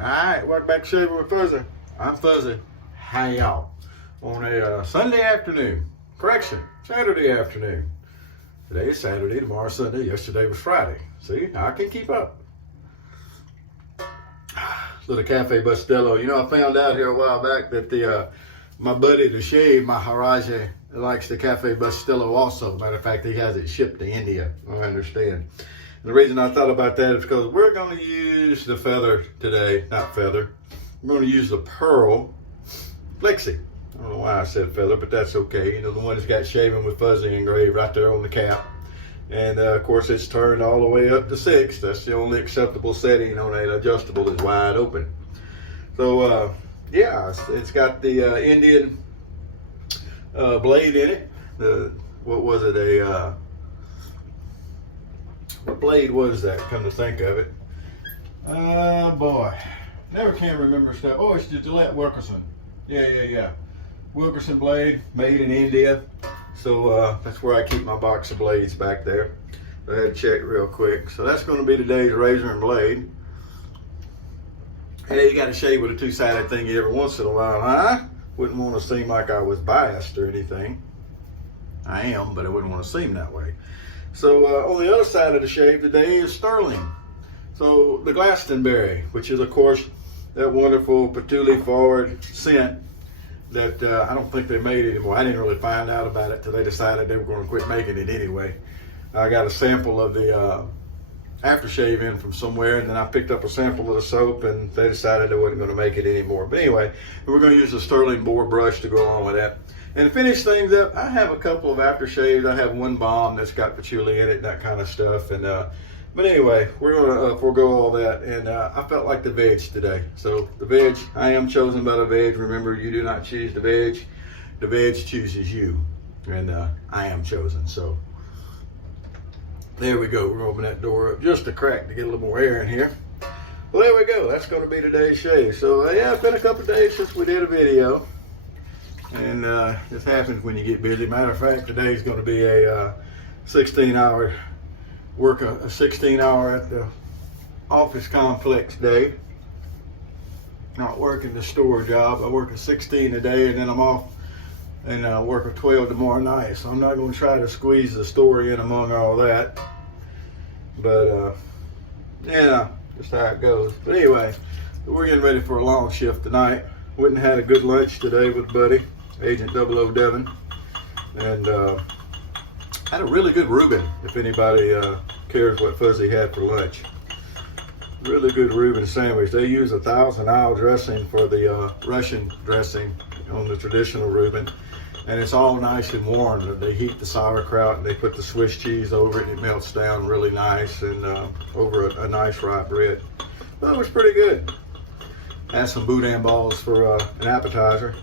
Alright, welcome back to Shaving with Fuzzy. I'm Fuzzy. How y'all? On a Sunday afternoon. Correction, Saturday afternoon. Today is Saturday, tomorrow's Sunday, yesterday was Friday. See, I can keep up. Little Cafe Bustelo. You know, I found out here a while back that my buddy to shave, my Haraji, likes the Cafe Bustelo also. Matter of fact, he has it shipped to India, I understand. And the reason I thought about that is because we're going to use the feather today, not feather. We're going to use the pearl Flexi. I don't know why I said feather, but that's okay. You know, the one that's got Shaving with Fuzzy engraved right there on the cap. And of course, it's turned all the way up to 6. That's the only acceptable setting on an adjustable is wide open. So, yeah, it's got the Indian blade in it. What was it? What blade was that, come to think of it? Boy, never can remember stuff. Oh, it's the Gillette Wilkerson. Yeah. Wilkerson blade, made in India. So that's where I keep my box of blades back there. I had to check real quick. So that's going to be today's razor and blade. Hey, you got to shave with a two-sided thing every once in a while, huh? Wouldn't want to seem like I was biased or anything. I am, but I wouldn't want to seem that way. So on the other side of the shave today is Stirling. So the Glastonbury, which is of course that wonderful patchouli forward scent that I don't think they made anymore. I didn't really find out about it till they decided they were going to quit making it anyway. I got a sample of the aftershave in from somewhere, and then I picked up a sample of the soap, and they decided they wasn't going to make it anymore. But anyway, we're going to use the Stirling boar brush to go on with that. And to finish things up, I have a couple of aftershaves. I have one balm that's got patchouli in it, that kind of stuff. And but anyway, we're going to forego all that. And I felt like the veg today. So the veg, I am chosen by the veg. Remember, you do not choose the veg. The veg chooses you. And I am chosen. So there we go. We're going to open that door up just a crack to get a little more air in here. Well, there we go. That's going to be today's shave. So yeah, it's been a couple of days since we did a video. And this happens when you get busy. Matter of fact, today's going to be a 16-hour work, a 16-hour at the office complex day. Not working the store job. I work a 16 a day, and then I'm off and work a 12 tomorrow night. So I'm not going to try to squeeze the store in among all that. But yeah, just how it goes. But anyway, we're getting ready for a long shift tonight. Went and had a good lunch today with Buddy, Agent 00 Devin, and had a really good Reuben, if anybody cares what Fuzzy had for lunch. Really good Reuben sandwich. They use 1,000-hour dressing for the Russian dressing on the traditional Reuben, and it's all nice and warm. They heat the sauerkraut and they put the Swiss cheese over it, and it melts down really nice and over a nice rye bread. Well, it was pretty good. Had some boudin balls for an appetizer.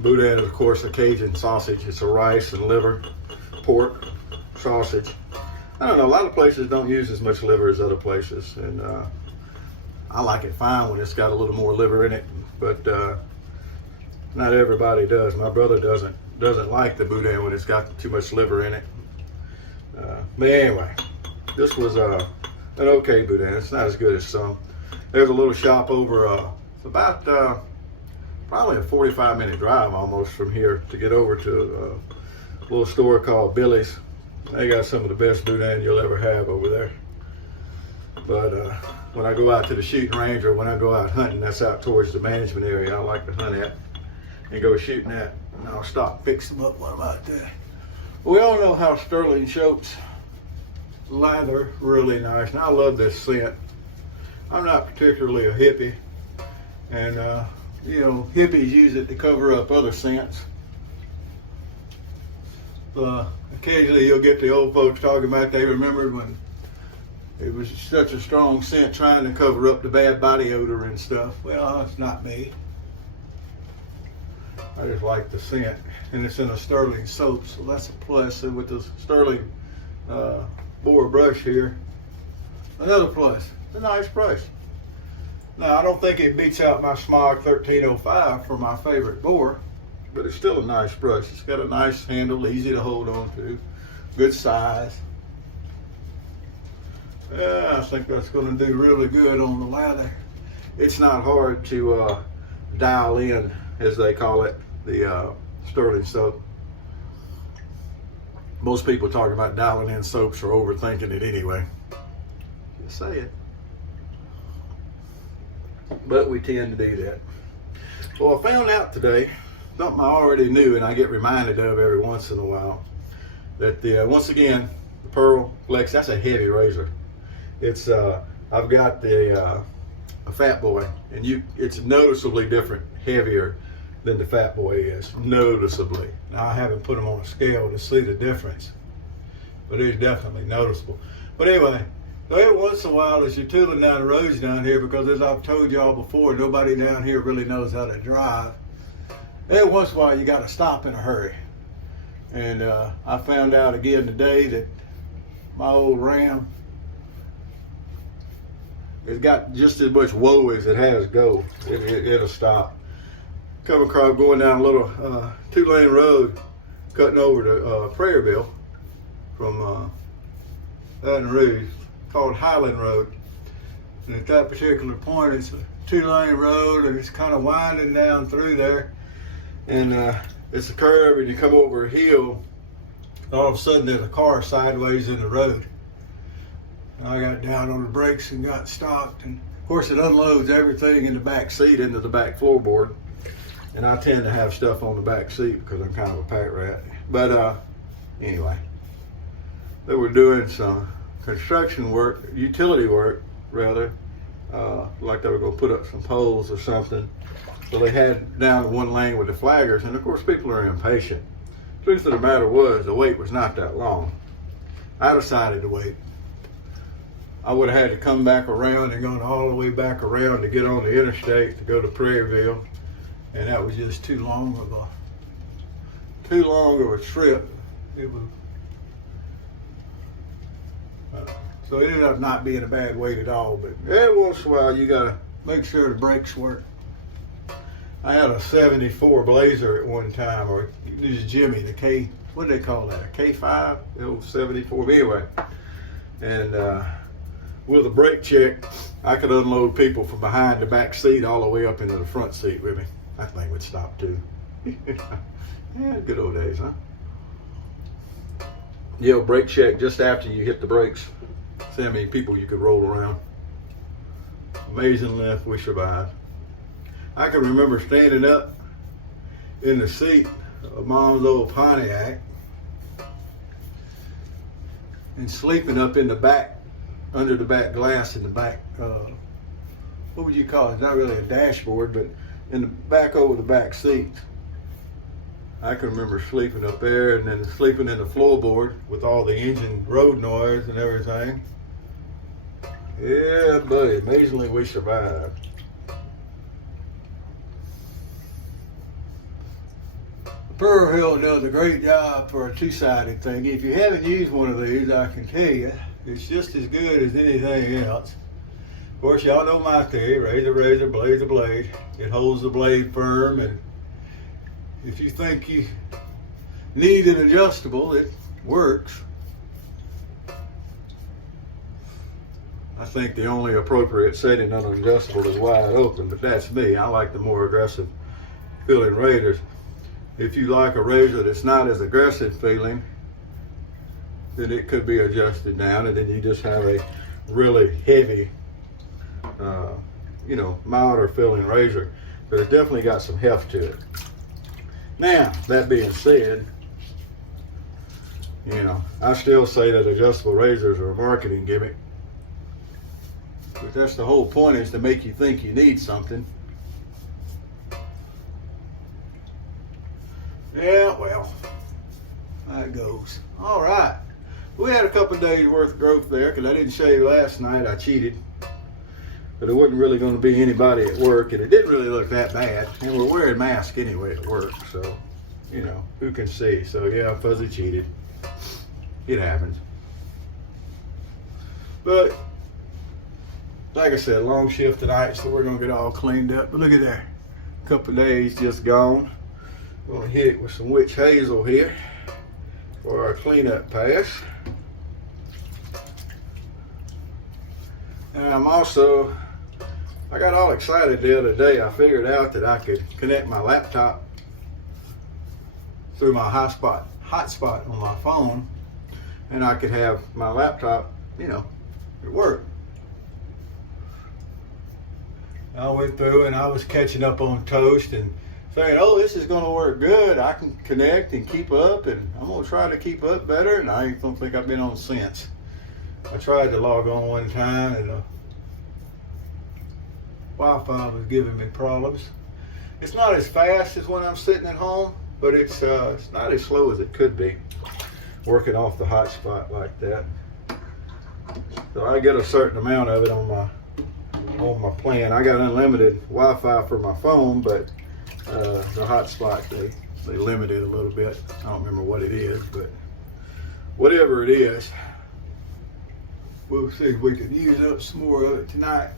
Boudin is, of course, a Cajun sausage. It's a rice and liver, pork sausage. I don't know, a lot of places don't use as much liver as other places, and I like it fine when it's got a little more liver in it, but not everybody does. My brother doesn't like the boudin when it's got too much liver in it. But anyway, this was an okay boudin. It's not as good as some. There's a little shop over, it's about probably a 45-minute drive almost from here to get over to a little store called Billy's. They got some of the best boudin you'll ever have over there. But when I go out to the shooting range or when I go out hunting, that's out towards the management area I like to hunt at and go shooting at. And I'll stop and fix them up when I'm out there. We all know how Stirling Shoats lather really nice, and I love this scent. I'm not particularly a hippie, and you know, hippies use it to cover up other scents. Occasionally you'll get the old folks talking about they remembered when it was such a strong scent trying to cover up the bad body odor and stuff. Well, that's not me. I just like the scent, and it's in a Stirling soap, so that's a plus. And with the Stirling boar brush here, another plus. It's a nice brush. Now, I don't think it beats out my Smog 1305 for my favorite boar, but it's still a nice brush. It's got a nice handle, easy to hold on to, good size. Yeah, I think that's going to do really good on the lather. it's not hard to dial in, as they call it, the Stirling soap. Most people talk about dialing in soaps or overthinking it anyway. Just say it. But we tend to do that. Well, I found out today something I already knew, and I get reminded of every once in a while, that once again, the Pearl Flexi, that's a heavy razor. It's I've got a Fat Boy, and it's noticeably different, heavier than the Fat Boy is, noticeably. Now, I haven't put them on a scale to see the difference, but it's definitely noticeable. But anyway, so every once in a while, as you're tooling down the roads down here, because as I've told y'all before, nobody down here really knows how to drive. Every once in a while, you got to stop in a hurry. And I found out again today that my old Ram has got just as much woe as it has go. It'll stop. Come across going down a little 2-lane road, cutting over to Prairieville from Baton Rouge, called Highland Road. And at that particular point, it's a 2-lane road, and it's kind of winding down through there. And it's a curve, and you come over a hill. All of a sudden, there's a car sideways in the road. And I got down on the brakes and got stopped. And of course, it unloads everything in the back seat into the back floorboard. And I tend to have stuff on the back seat because I'm kind of a pack rat. But anyway, they were doing some construction work, utility work rather, like they were going to put up some poles or something. So they had down to 1 lane with the flaggers, and of course people are impatient. Truth of the matter was, the wait was not that long. I decided to wait. I would have had to come back around and gone all the way back around to get on the interstate to go to Prairieville. And that was just too long of a trip. It was, so it ended up not being a bad wait at all. But every once in a while, you gotta make sure the brakes work. I had a '74 Blazer at one time, or it was Jimmy, the K. What do they call that? A K5, the old '74. Anyway, and with a brake check, I could unload people from behind the back seat all the way up into the front seat with me. That thing would stop too. Yeah, good old days, huh? Yeah, brake check just after you hit the brakes. See how many people you could roll around. Amazingly enough, we survived. I can remember standing up in the seat of Mom's old Pontiac and sleeping up in the back, under the back glass in the back, what would you call it? It's not really a dashboard, but in the back over the back seat. I can remember sleeping up there and then sleeping in the floorboard with all the engine road noise and everything. Yeah, buddy, amazingly we survived. Pearl Hill does a great job for a 2-sided thing. If you haven't used one of these, I can tell you, it's just as good as anything else. Of course, y'all know my theory, razor, razor, blade to blade. It holds the blade firm, and if you think you need an adjustable, it works. I think the only appropriate setting on an adjustable is wide open, but that's me. I like the more aggressive feeling razors. If you like a razor that's not as aggressive feeling, then it could be adjusted down, and then you just have a really heavy, milder feeling razor. But it's definitely got some heft to it. Now, that being said, I still say that adjustable razors are a marketing gimmick. But that's the whole point, is to make you think you need something. Yeah, well, that goes. All right. We had a couple of days worth of growth there because I didn't shave last night. I cheated. But there wasn't really going to be anybody at work, and it didn't really look that bad. And we're wearing masks anyway at work, so, who can see? So, yeah, I fuzzy cheated. It happens. But, like I said, long shift tonight, so we're going to get all cleaned up. But look at that. A couple of days just gone. We're going to hit it with some witch hazel here for our cleanup pass. And I'm also I got all excited the other day. I figured out that I could connect my laptop through my hotspot on my phone, and I could have my laptop, at work. I went through and I was catching up on Toast and saying, oh, this is going to work good. I can connect and keep up, and I'm going to try to keep up better, and I don't think I've been on since. I tried to log on one time, and Wi-Fi was giving me problems. It's not as fast as when I'm sitting at home, but it's not as slow as it could be, working off the hotspot like that. So I get a certain amount of it on my plan. I got unlimited Wi-Fi for my phone, but the hotspot, they limit it a little bit. I don't remember what it is, but whatever it is, we'll see if we can use up some more of it tonight.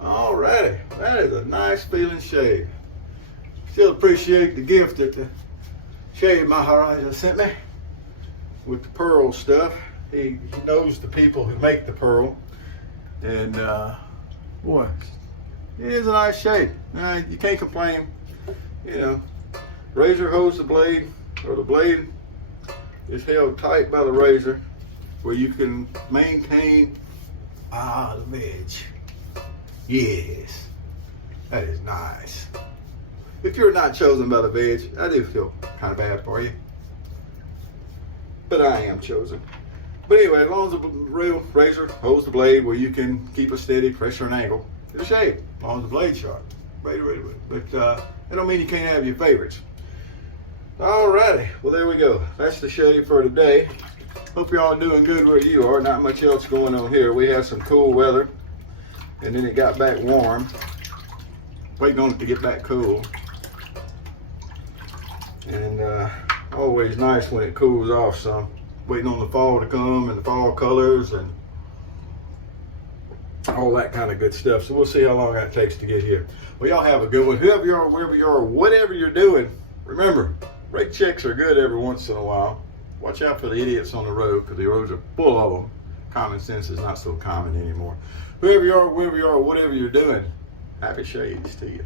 Alrighty, that is a nice feeling shave. Still appreciate the gift that the Shave Maharaja sent me with the pearl stuff. He knows the people who make the pearl, and boy, it is a nice shave. You can't complain. Razor holds the blade, or the blade is held tight by the razor, where you can maintain the veg. Yes, that is nice. If you're not chosen by the veg, I do feel kind of bad for you, but I am chosen. But anyway, as long as the real razor holds the blade where you can keep a steady pressure and angle, it'll shave, as long as the blade's sharp. But that don't mean you can't have your favorites. Alrighty, well there we go. That's the shave for today. Hope you're all doing good where you are. Not much else going on here. We had some cool weather, and then it got back warm. Waiting on it to get back cool. And always nice when it cools off some. Waiting on the fall to come and the fall colors and all that kind of good stuff. So we'll see how long that takes to get here. Well, y'all have a good one. Whoever you are, wherever you are, whatever you're doing, remember, rate checks are good every once in a while. Watch out for the idiots on the road, because the roads are full of them. Common sense is not so common anymore. Whoever you are, wherever you are, whatever you're doing, happy shades to you.